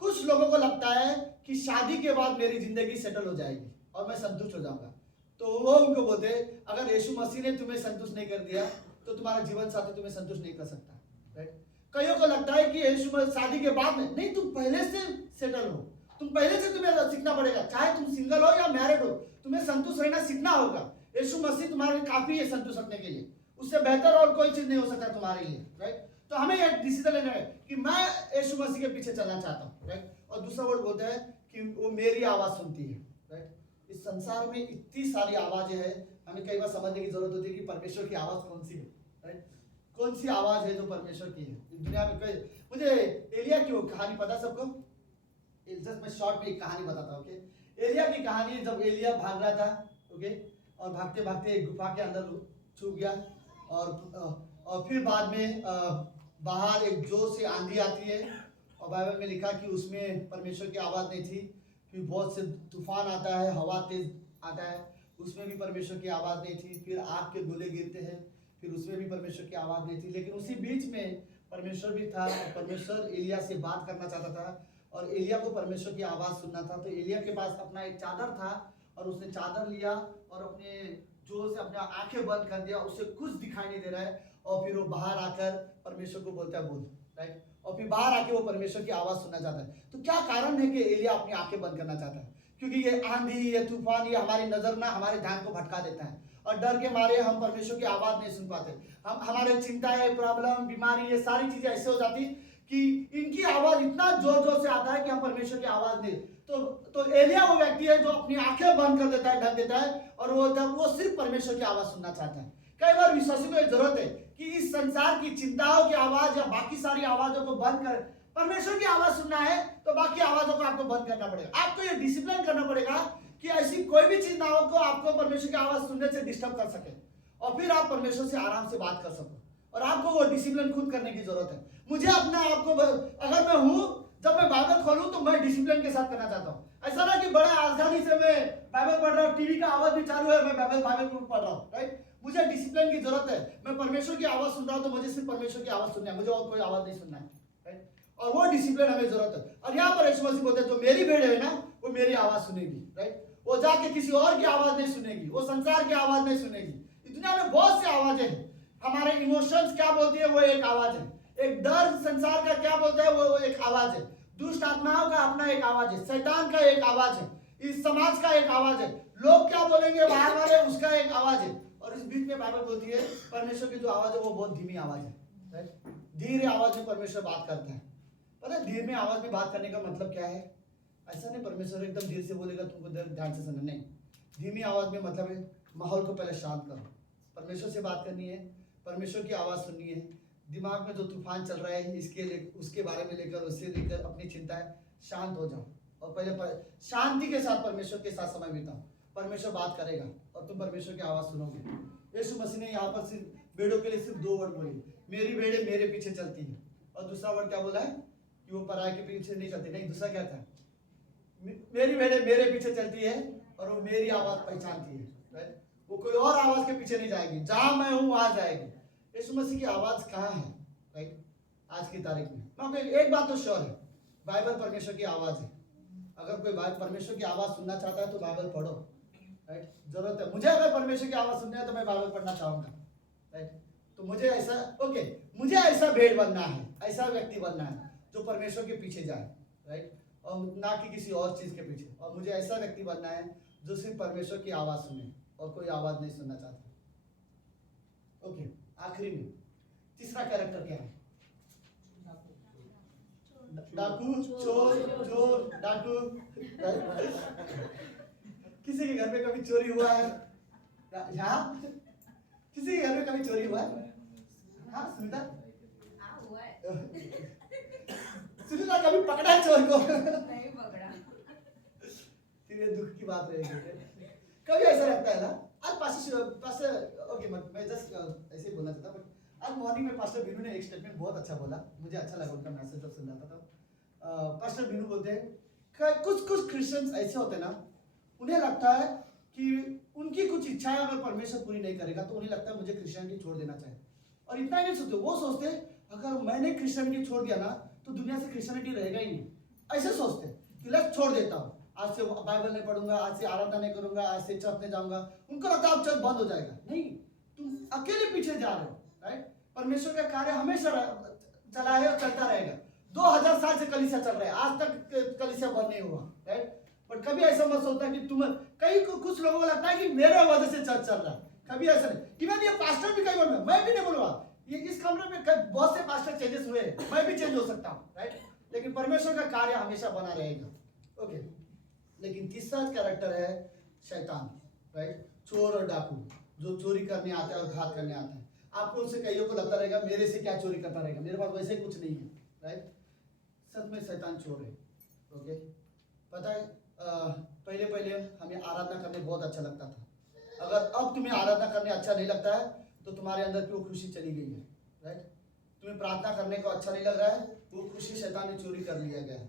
कुछ लोगों को लगता है कि शादी के बाद मेरी जिंदगी सेटल हो जाएगी और मैं संतुष्ट हो जाऊंगा, तो वो उनको बोलते अगर यीशु मसीह ने तुम्हें संतुष्ट नहीं कर दिया तो तुम्हारा जीवन साथी तुम्हें संतुष्ट नहीं कर सकता, राइट। कईयों को लगता है कि यीशु मसीह शादी के बाद में नहीं, तुम पहले से सेटल हो, तुम पहले से तुम्हें सीखना पड़ेगा, चाहे तुम सिंगल हो या मैरिड हो, तुम्हें संतुष्ट रहना सीखना होगा। यीशु मसीह तुम्हारे लिए काफी है संतुष्ट रखने के लिए, उससे बेहतर और कोई चीज नहीं हो सकता तुम्हारे लिए, राइट। तो हमें यह डिसीजन लेना है कि मैं यीशु मसीह के पीछे चलना चाहता हूँ, राइट। और दूसरा वर्ड बोलता है कि वो मेरी आवाज सुनती है, राइट। इस संसार में इतनी सारी आवाजें हैं, हमें कई बार समझने की जरूरत होती है कि परमेश्वर की आवाज कौन सी है, राइट। कौन सी आवाज है जो परमेश्वर की है। दुनिया में कई, मुझे एलिया की कहानी पता सबको, जस्ट मैं शॉर्ट में एक कहानी बताता हूँ, ओके। एलिया की कहानी, जब एलिया भाग रहा था, ओके, और भागते भागते एक गुफा के अंदर छुप गया, और फिर बाद में बाहर एक जोर से आंधी आती है, और बाइबल में लिखा कि उसमें परमेश्वर की आवाज़ नहीं थी। फिर बहुत से तूफान आता है, हवा तेज आता है, उसमें भी परमेश्वर की आवाज़ नहीं थी। फिर आग के गोले गिरते हैं, फिर उसमें भी परमेश्वर की आवाज़ नहीं थी। लेकिन उसी बीच में परमेश्वर भी था, और परमेश्वर एलिया से बात करना चाहता था, और एलिया को परमेश्वर की आवाज़ सुनना था। तो एलिया के पास अपना एक चादर था, और उसने चादर लिया और अपने जोर से अपने आंखें बंद कर दिया, उसे कुछ दिखाई नहीं दे रहा है, और फिर वो बाहर आकर परमेश्वर को बोलता है बोल, राइट। और फिर बाहर आके वो परमेश्वर की आवाज़ सुनना चाहता है। तो क्या कारण है कि एलिया अपनी आंखें बंद करना चाहता है? क्योंकि ये आंधी, ये तूफान, ये हमारी नजर ना हमारे ध्यान को भटका देता है, और डर के मारे हम परमेश्वर की आवाज़ नहीं सुन पाते। हम हमारे चिंताएं, प्रॉब्लम, बीमारी, ये सारी चीजें ऐसे हो जाती कि इनकी आवाज इतना जोर जोर से आता है कि हम परमेश्वर की आवाज नहीं। तो एलिया वो व्यक्ति है जो अपनी आंखें बंद कर देता है, ढक देता है, और वो सिर्फ परमेश्वर की आवाज सुनना चाहता है। कई बार विश्वासी को जरूरत है कि इस संसार की चिंताओं की आवाज या बाकी सारी आवाजों को बंद कर परमेश्वर की आवाज सुनना है, तो बाकी आवाजों को आपको बंद करना पड़ेगा। आपको ये डिसिप्लिन करना पड़ेगा कि ऐसी कोई भी चीज ना हो तो आपको परमेश्वर की आवाज सुनने से डिस्टर्ब कर सके, और फिर आप परमेश्वर से आराम से बात कर सको। और आपको वो डिसिप्लिन खुद करने की जरूरत है। मुझे अपने आप को, अगर मैं हूं, जब मैं बाइबल खोलूं तो मैं डिसिप्लिन के साथ करना चाहता हूं। ऐसा ना कि बड़ा आसानी से मैं बाइबल पढ़ रहा हूं, टीवी का आवाज भी चालू है, मैं बाइबल पढ़ रहा हूं, राइट। मुझे डिसिप्लिन की जरूरत है। मैं परमेश्वर की आवाज सुन रहा हूं तो मुझे सिर्फ परमेश्वर की आवाज सुनना है, मुझे और कोई आवाज नहीं सुनना है, राइट। और वो डिसिप्लिन हमें जरूरत है। और यहाँ पर यीशु मसीह बोलते हैं जो मेरी भेड़ है ना, वो मेरी आवाज सुनेगी, राइट। वो जाके किसी और की आवाज नहीं सुनेगी, वो संसार की आवाज नहीं सुनेगी। दुनिया में बहुत सी आवाजें हैं। हमारे इमोशंस क्या बोलती है, वो एक आवाज है। एक डर संसार का क्या बोलता है, वो एक आवाज है। दुष्ट आत्माओं का अपना एक आवाज है, शैतान का एक आवाज है, इस समाज का एक आवाज है, लोग क्या बोलेंगे बाहर वाले, उसका एक आवाज है। और इस बीच में बाइबल बोलती है परमेश्वर की जो आवाज है वो बहुत धीमी आवाज है, धीरे आवाज में परमेश्वर बात करता है। पता है धीमे आवाज में बात करने का मतलब क्या है? ऐसा नहीं परमेश्वर एकदम धीरे से बोलेगा तुमको ध्यान से सुनना, नहीं। धीमी आवाज में मतलब है माहौल को पहले शांत करो, परमेश्वर से बात करनी है, परमेश्वर की आवाज़ सुननी है। दिमाग में जो तूफान चल रहा है उसके बारे में लेकर, उससे लेकर अपनी चिंताएं, शांत हो जाओ और पहले शांति के साथ परमेश्वर के साथ समय बिताओ। परमेश्वर बात करेगा और तुम परमेश्वर की आवाज़ सुनोगे। यीशु मसीह ने यहाँ पर सिर्फ भेड़ों के लिए सिर्फ 2 वर्ड बोले, मेरी भेड़ें मेरे पीछे चलती है। और दूसरा वर्ड क्या बोला है कि वो पराये के पीछे नहीं चलती, नहीं, दूसरा क्या था, मेरी भेड़ें मेरे पीछे चलती है और वो मेरी आवाज़ पहचानती है, राइट। वो कोई और आवाज के पीछे नहीं जाएगी, जहां मैं हूं वहां जाएगी। यीशु मसीह की आवाज कहां है, राइट, आज की तारीख में? मैं एक बात तो श्योर है, बाइबल परमेश्वर की आवाज है। अगर कोई परमेश्वर की आवाज सुनना चाहता है तो बाइबल पढ़ो, राइट। जरूरत है, मुझे अगर परमेश्वर की आवाज सुनना है तो मैं बाइबल पढ़ना चाहूंगा, राइट। तो मुझे ऐसा, ओके, मुझे ऐसा भेड़ बनना है, ऐसा व्यक्ति बनना है जो परमेश्वर के पीछे जाए, राइट, और ना कि किसी और चीज के पीछे। और मुझे ऐसा व्यक्ति बनना है जो सिर्फ परमेश्वर की आवाज सुने और कोई आवाज नहीं सुनना चाहता। ओके, आखिरी में तीसरा कैरेक्टर क्या है? डाकू, चोर, डाकू। किसी के घर में कभी चोरी हुआ है? हाँ, किसी के घर में कभी चोरी हुआ है? हाँ सुनीता, हुआ है। सुनीता कभी पकड़ा है चोर को? नहीं पकड़ा। फिर ये दुख की बात रहेगी। कभी ऐसा लगता है ना, आज पास्टर ओके, मैं जस्ट ऐसे ही बोलना चाहता हूँ। आज मॉर्निंग में पास्टर बिनू ने एक स्टेटमेंट बहुत अच्छा बोला, मुझे अच्छा लगा उनका मैसेज जब सुन रहा था। पास्टर बिनू बोलते हैं कुछ क्रिश्चियंस ऐसे होते हैं ना, उन्हें लगता है कि उनकी कुछ इच्छाएं अगर परमेश्वर पूरी नहीं करेगा तो उन्हें लगता है मुझे क्रिश्चियनिटी छोड़ देना चाहिए। और इतना ही नहीं सोचते, वो सोचते अगर मैंने क्रिश्चियनिटी छोड़ दिया ना तो दुनिया से क्रिश्चियनिटी रहेगा ही नहीं। ऐसे सोचते कि लेट्स छोड़ देता हूँ, आज से बाइबल नहीं पढ़ूंगा, आज से आराधना नहीं करूंगा, आज से चर्च नहीं जाऊंगा। उनको लगता है अब चर्च बंद हो जाएगा। नहीं, तुम अकेले पीछे जा रहे हो, राइट। परमेश्वर का कार्य हमेशा चला है और चलता रहेगा। 2000 साल से कलीसिया चल रहा है, आज तक कलीसिया बंद नहीं हुआ, राइट। पर कभी ऐसा मत सोचना कि तुम कुछ लोगों को लगता है कि मेरे वजह से चर्च चल रहा है। कभी ऐसा नहीं। इवन ये पास्टर भी कई बार, मैं भी नहीं बोलूंगा, ये इस कमरे में बहुत से पास्टर चेंजेस हुए, मैं भी चेंज हो सकता हूँ, राइट। लेकिन परमेश्वर का कार्य हमेशा बना रहेगा। ओके, लेकिन तीसरा कैरेक्टर है शैतान, राइट। चोर और डाकू जो चोरी करने आता है और घात करने आता है। आपको उनसे कईयों को लगता रहेगा मेरे से क्या चोरी करता रहेगा, मेरे पास वैसे कुछ नहीं है, राइट। सच में शैतान चोर है। ओके, पता है पहले पहले हमें आराधना करने बहुत अच्छा लगता था। अगर अब तुम्हें आराधना करने अच्छा नहीं लगता है तो तुम्हारे अंदर की वो खुशी चली गई है, राइट। तुम्हें प्रार्थना करने को अच्छा नहीं लग रहा है, वो खुशी शैतान ने चोरी कर लिया गया है।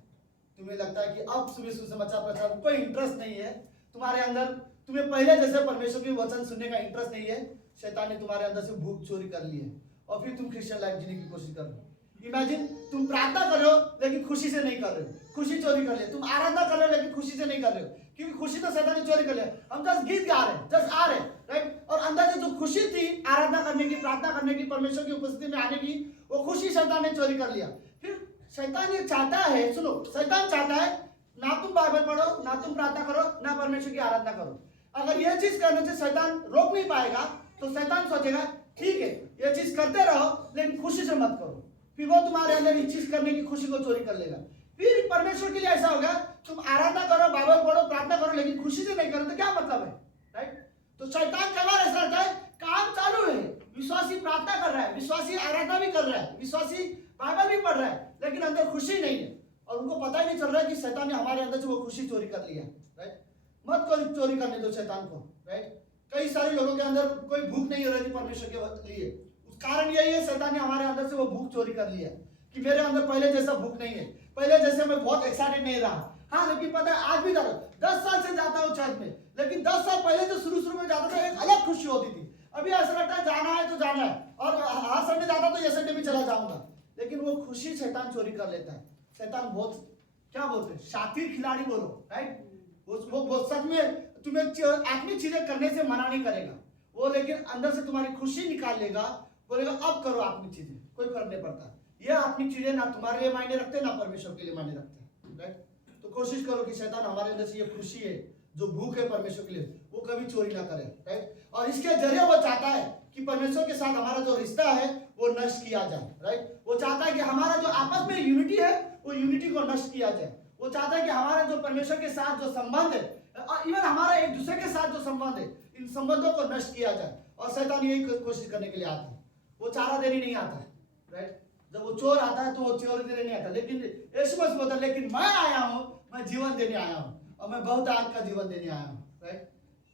तुम्हें लगता है कि अब सुबह सुसमाचार प्रचार कोई इंटरेस्ट नहीं है तुम्हारे अंदर, तुम्हें पहले जैसे परमेश्वर के वचन सुनने का इंटरेस्ट नहीं है। शैतान ने तुम्हारे अंदर से भूख चोरी कर ली है और फिर तुम क्रिश्चियन लाइफ जीने की कोशिश कर रहे हो। इमेजिन, तुम प्रार्थना कर रहे हो लेकिन खुशी से नहीं कर रहे हो, खुशी चोरी कर लिया। तुम आराधना कर रहे हो लेकिन खुशी से नहीं कर रहे हो, क्योंकि खुशी तो शैतान ने चोरी कर लिया। हम जस्ट गीत गा रहे हैं, जस्ट आ रहे हैं, राइट। और अंदर से जो खुशी थी आराधना करने की, प्रार्थना करने की, परमेश्वर की उपस्थिति में आने की, वो खुशी शैतान ने चोरी कर लिया। फिर शैतान ये चाहता है, सुनो, शैतान चाहता है ना तुम बाइबल पढ़ो, ना तुम प्रार्थना करो, ना परमेश्वर की आराधना करो। अगर ये चीज करने से शैतान रोक नहीं पाएगा तो शैतान सोचेगा ठीक है ये चीज करते रहो लेकिन खुशी से मत करो। फिर वो तुम्हारे अंदर इस चीज करने की खुशी को चोरी कर लेगा। फिर परमेश्वर के लिए ऐसा होगा, तुम आराधना करो, बाइबल पढ़ो, प्रार्थना करो, लेकिन खुशी से नहीं करो तो क्या मतलब है, राइट। तो शैतान कई बार ऐसा रहता है, काम चालू है, विश्वासी प्रार्थना कर रहा है, विश्वासी आराधना भी कर रहा है, विश्वासी बाइबल भी पढ़ रहा है, लेकिन अंदर खुशी नहीं है और उनको पता ही नहीं चल रहा है कि शैतान ने हमारे अंदर से वो खुशी चोरी कर लिया, राइट। मत चोरी करने दो शैतान को, राइट। कई सारे लोगों के अंदर कोई भूख नहीं हो रही थी परमेश्वर के लिए, उस कारण यही है शैतान ने हमारे अंदर से वो भूख चोरी कर लिया कि मेरे अंदर पहले जैसा भूख नहीं है, पहले जैसे मैं बहुत एक्साइटेड नहीं रहा। हाँ, लेकिन पता है आज भी जा रहा हूँ, 10 साल से जाता हूँ चर्च में, लेकिन 10 साल पहले जो शुरू में जाता था एक अलग खुशी होती थी। अभी ऐसा लगता है जाना है तो जाना है, और हर संडे जाता तो ये संडे भी चला जाऊंगा, लेकिन वो खुशी शैतान चोरी कर लेता है। शैतान बहुत, क्या बोलते हैं, शातिर खिलाड़ी बोलो, राइट। वो सच में तुम्हें आत्मिक चीजें करने से मना नहीं करेगा वो, लेकिन अंदर से तुम्हारी खुशी निकाल लेगा, बोलेगा अब करो आत्मिक चीजें, कोई फर्क नहीं पड़ता। ये आत्मिक चीजें ना तुम्हारे लिए मायने रखते ना परमेश्वर के लिए मायने रखते, राइट। तो कोशिश करो कि शैतान हमारे अंदर से ये खुशी है, जो भूख है परमेश्वर के लिए, वो कभी चोरी ना करे, राइट। और इसके जरिए वो चाहता है कि परमेश्वर के साथ हमारा जो रिश्ता है वो नष्ट किया जाए, राइट। वो चाहता है कि हमारा जो आपस में यूनिटी है वो यूनिटी को नष्ट किया जाए। वो चाहता है कि हमारा जो परमेश्वर के साथ जो संबंध है, इवन हमारा एक दूसरे के साथ जो संबंध है, इन संबंधों को नष्ट किया जाए। और शैतान यही कोशिश करने के लिए आता है, वो चारा देने नहीं आता है, राइट। जब वो चोर आता है तो वो चोरी देने नहीं आता, लेकिन यीशु मसीह बोलता है लेकिन मैं आया हूँ, मैं जीवन देने आया हूँ और मैं बहुत आग का जीवन देने आया हूँ, राइट।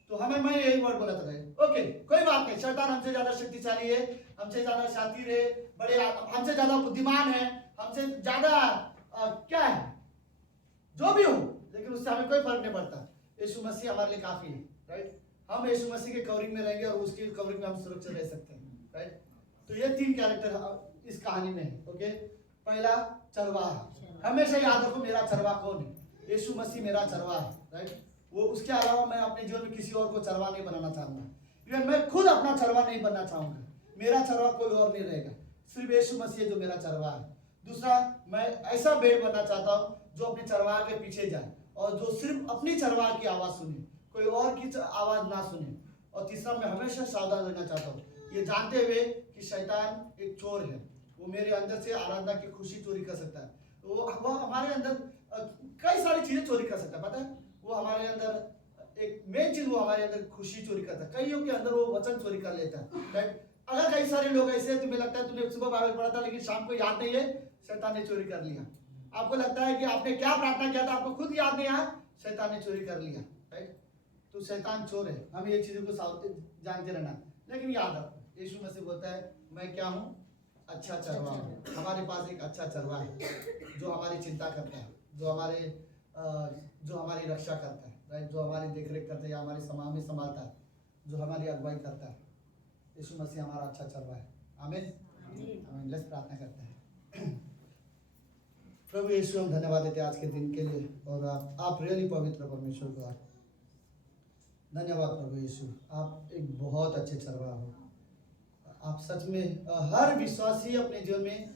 तो हमें मैं यही वर्ड बोला था, ओके कोई बात नहीं, शैतान हमसे ज्यादा शक्तिशाली है, हमसे ज्यादा शातिर है, बड़े हमसे ज्यादा बुद्धिमान है, हमसे ज्यादा क्या है, जो भी हो, लेकिन उससे हमें कोई फर्क नहीं पड़ता। यीशु मसीह हमारे लिए काफी है, राइट। हम यीशु मसीह के कवरिंग में रहेंगे और उसकी कवरिंग में हम सुरक्षित रह सकते हैं, राइट। तो ये 3 कैरेक्टर इस कहानी में है, ओके। पहला चरवाहा, हमेशा याद रखो मेरा चरवाहा कौन है, यीशु मसीह मेरा चरवाहा है, राइट। वो उसके अलावा मैं अपने जीवन में किसी और को चरवाहा नहीं बनाना चाहूंगा, इवन मैं खुद अपना चरवाहा नहीं बनना चाहूंगा। मेरा चरवाहा कोई और नहीं रहेगा, सिर्फ यीशु मसीह जो मेरा चरवाहा है। दूसरा, मैं ऐसा भेड़ बनना चाहता हूँ जो अपने चरवाहा के पीछे जाए और जो सिर्फ अपनी चरवाहा की आवाज सुने, कोई और की आवाज ना सुने। और तीसरा, मैं हमेशा सावधान रहना चाहता हूँ, ये जानते हुए कि शैतान एक चोर है, वो मेरे अंदर से आराधना की खुशी चोरी कर सकता है। वो हमारे अंदर कई सारी चीजें चोरी कर सकता है, पता है। वो हमारे अंदर एक मेन चीज, वो हमारे अंदर खुशी चोरी करता है। कईयों के अंदर वो वचन चोरी कर लेता है, राइट। अगर कई सारे लोग ऐसे, तुम्हें लगता है तुमने सुबह बाइबल पढ़ा था लेकिन शाम को याद नहीं है, शैतान ने चोरी कर लिया। आपको लगता है कि आपने क्या प्रार्थना किया था, आपको खुद याद नहीं आया, शैतान ने चोरी कर लिया, राइट। तो शैतान चोर है, हम ये चीजों को जानते रहना। लेकिन याद रखो, यीशु मसीह बोलता है मैं क्या हूँ, अच्छा चरवाहा हूँ। हमारे पास एक अच्छा चरवाहा है जो हमारी चिंता करता है, जो हमारी रक्षा करता है, राइट, जो हमारी देख रेख करता है या हमारी हमें संभालता है, जो हमारी अगुवाई करता है। यीशु मसीह हमारा अच्छा चल रहा है। आमीन आमीन। लेट्स प्रार्थना करते हैं। प्रभु यीशु, हम धन्यवाद देते हैं आज के दिन के लिए, और आप रियली पवित्र परमेश्वर गॉड। धन्यवाद प्रभु यीशु, आप एक बहुत अच्छे चरवाहा हो। आप सच में हर विश्वासी अपने जीवन में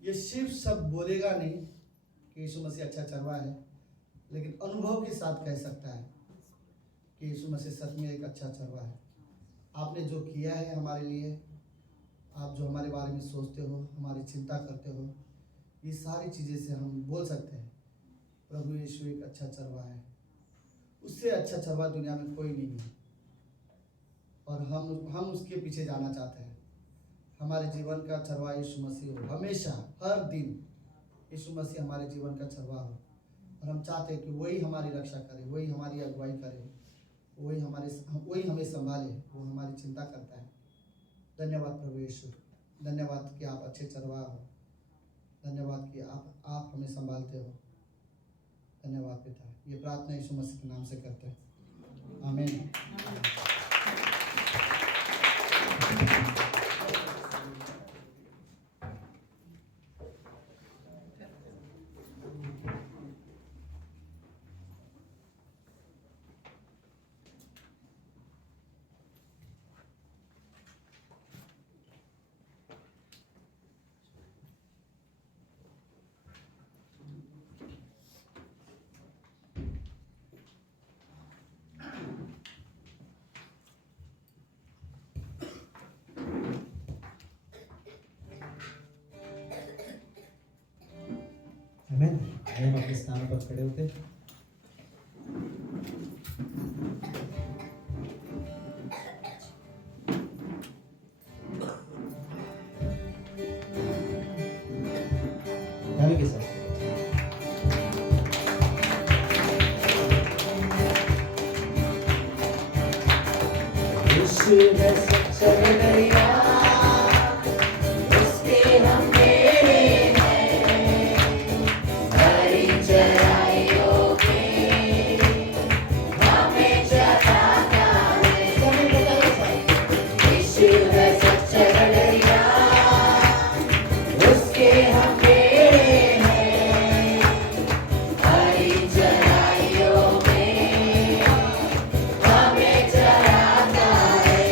ये सिर्फ सब बोलेगा नहीं कि यीशु मसीह अच्छा चरवाहा है, लेकिन अनुभव के साथ कह सकता है कि यीशु मसीह सच में एक अच्छा चरवाहा है। आपने जो किया है हमारे लिए, आप जो हमारे बारे में सोचते हो, हमारी चिंता करते हो, ये सारी चीज़ें से हम बोल सकते हैं प्रभु यीशु एक अच्छा चरवाहा है। उससे अच्छा चरवाहा दुनिया में कोई नहीं है, और हम उसके पीछे जाना चाहते हैं। हमारे जीवन का चरवाहा यीशु मसीह हो, हमेशा हर दिन यीशु मसीह हमारे जीवन का चरवाहा हो, और हम चाहते हैं कि वही हमारी रक्षा करे, वही हमारी अगुवाई करे, वही हमें संभाले, वो हमारी चिंता करता है। धन्यवाद प्रभु यीशु, धन्यवाद कि आप अच्छे चरवाहा हो, धन्यवाद कि आप हमें संभालते हो। धन्यवाद पिता। ये प्रार्थना यीशु मसीह के नाम से करते हैं। आमीन। आमेन। हम अपने स्थानों पर खड़े होते हैं। ताली के साथ यीशु है सच्चा दरिया, उसके हम मेरे हैं, हरी चराइयों में हमें चराता है। यीशु है सच्चा दरिया, उसके हम मेरे हैं, हरी चराइयों में हमें चराता है।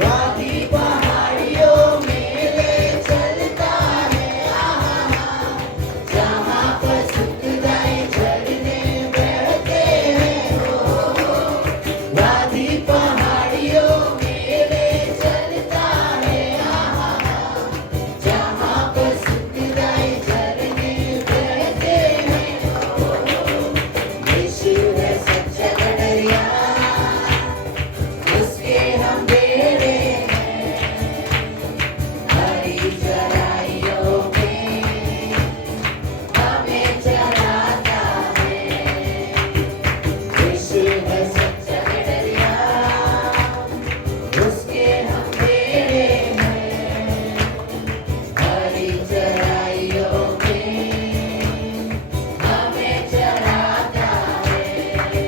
वादी पहाड़ियों में ले चलता है, जहाँ पर सुखदाई झरने बहते हैं। वादी पहाड़ियों में ले चलता है, जहाँ पर सुखदाई झरने बहते हैं। यीशु है सच्चा दरिया, उसके हम मेरे हैं, हरी चराइयों में हमें चराता है। यीशु है सच्चा दरिया, उसके हम मेरे हैं, हरी चराइयों में हमें चराता है।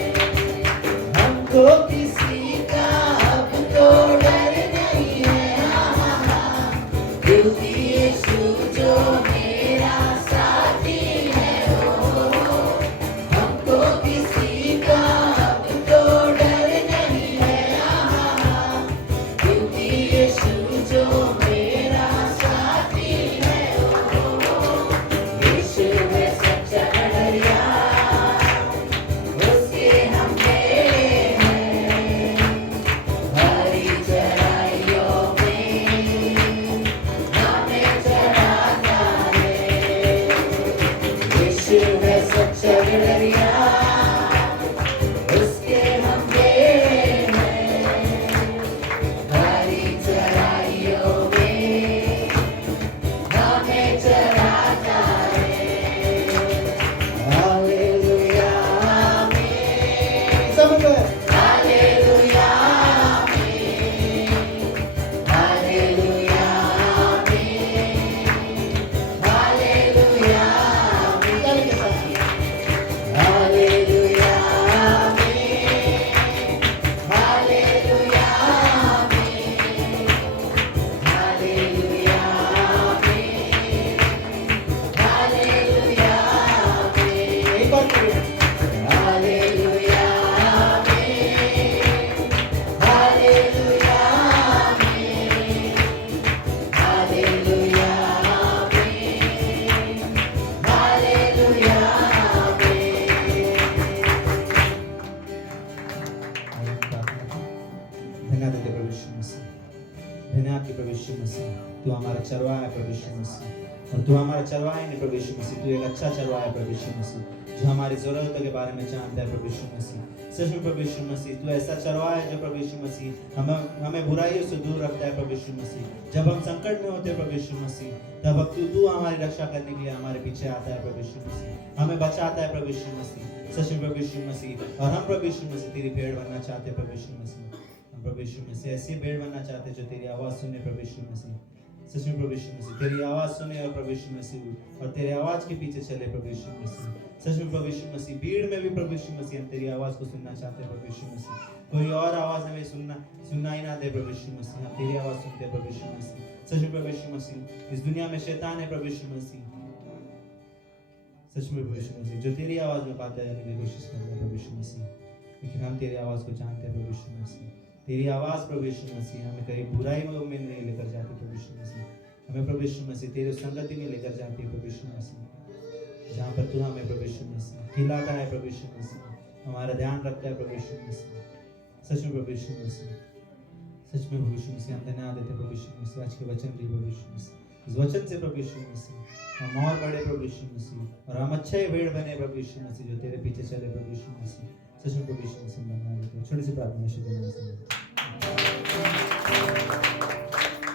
हमको किसी का अब तो डर नहीं है, क्योंकि यीशु जो मेरा साथी है। हमको किसी का अब तो डर नहीं है, क्योंकि यीशु जो मेरा साथी है। यीशु है सच्चा दरिया, उसके हम मेरे हैं, धन्यवाद देते प्रभु यीशु मसीह, धन्यवाद की प्रभु यीशु मसीह, तू हमारा चरवाहा है प्रभु यीशु मसीह, और तू हमारा चरवाहा ही नहीं प्रभु यीशु मसीह, तू एक अच्छा चरवाहा है प्रभु यीशु मसीह, जो हमारी जरूरतों के बारे में जानता है प्रभु यीशु मसीह। सच में प्रभु यीशु मसीह, तू ऐसा चरवाहा है जो प्रभु यीशु मसीह हमें बुराइयों से दूर रखता है प्रभु यीशु मसीह। जब हम संकट में होते हैं प्रभु यीशु मसीह, तब तू हमारी रक्षा करने के लिए हमारे पीछे आता है प्रभु यीशु मसीह, हमें बचाता है प्रभु यीशु मसीह। सच में प्रभु यीशु मसीह, और हम प्रभु यीशु मसीह तेरी भेड़ बनना चाहते हैं प्रभु यीशु मसीह। हम प्रभु यीशु मसीह ऐसी भेड़ बनना चाहते हैं जो तेरी आवाज सुने प्रभु यीशु मसीह। सच में प्रभु यीशु मसीह तेरी आवाज सुने और प्रभु यीशु मसीह और तेरे आवाज के पीछे चले प्रभु यीशु मसीह। सच में प्रभु यीशु मसीह, भीड़ में भी प्रभु यीशु मसीह हम तेरी आवाज को सुनना चाहते हैं प्रभु यीशु मसीह। कोई और आवाज हमें सुनना ही ना दे प्रभु यीशु मसीह, हम तेरी आवाज सुनते हैं प्रभु यीशु मसीह। सच में प्रभु यीशु मसीह, इस दुनिया में शैतान है प्रभु यीशु मसीह, सच में प्रभु यीशु मसीह, जो तेरी आवाज में बातें करने की कोशिश कर रहे हैं प्रभु यीशु मसीह, लेकिन हम तेरी आवाज को जानते हैं प्रभु यीशु मसीह। तेरी आवाज प्रभु यीशु मसीह हमें कहीं बुराई में नहीं लेकर जाती प्रभु यीशु मसीह, हमें प्रभु यीशु मसीह तेरी संगति में लेकर जाती है प्रभु यीशु मसीह, जहाँ पर तू हमें प्रभु यीशु मसीह खिलाता है प्रभु यीशु मसीह, हमारा ध्यान रखता है प्रभु यीशु मसीह। सच में प्रभु यीशु मसीह, सच में प्रभु यीशु मसीह, हम धन्यवाद देते प्रभु यीशु मसीह आज के वचन के प्रभु यीशु मसीह। इस वचन से प्रभु यीशु मसीह हम और बड़े प्रभु यीशु मसीह, और हम अच्छे भेड़ बने प्रभु यीशु मसीह, जो तेरे पीछे चले प्रभु यीशु मसीह। सच में प्रभु यीशु मसीह धन्यवाद देते। छोटी सी प्रार्थना यीशु के नाम से।